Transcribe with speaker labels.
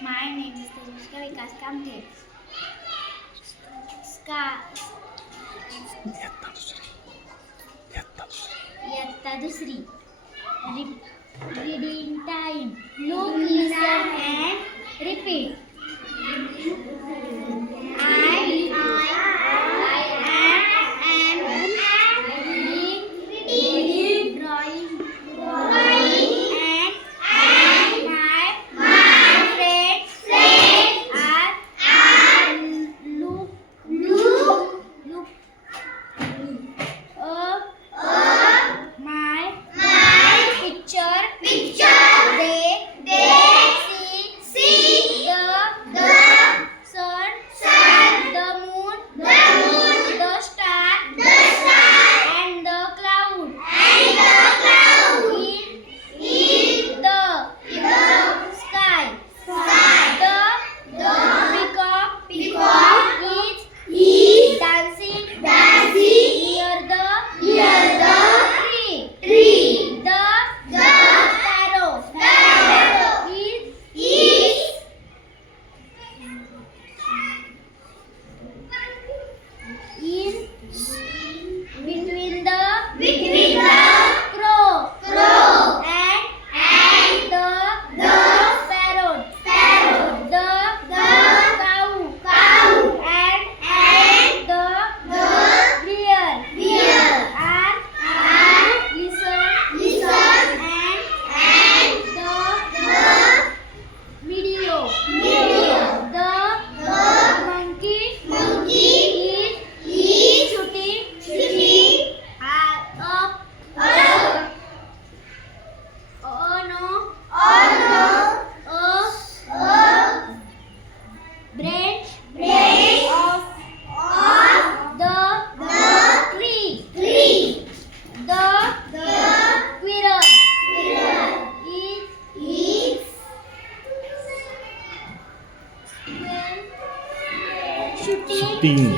Speaker 1: My name is Tanushka Vikas Kamde. Yatta Dusri. Reading time. Look, listen and repeat. 是病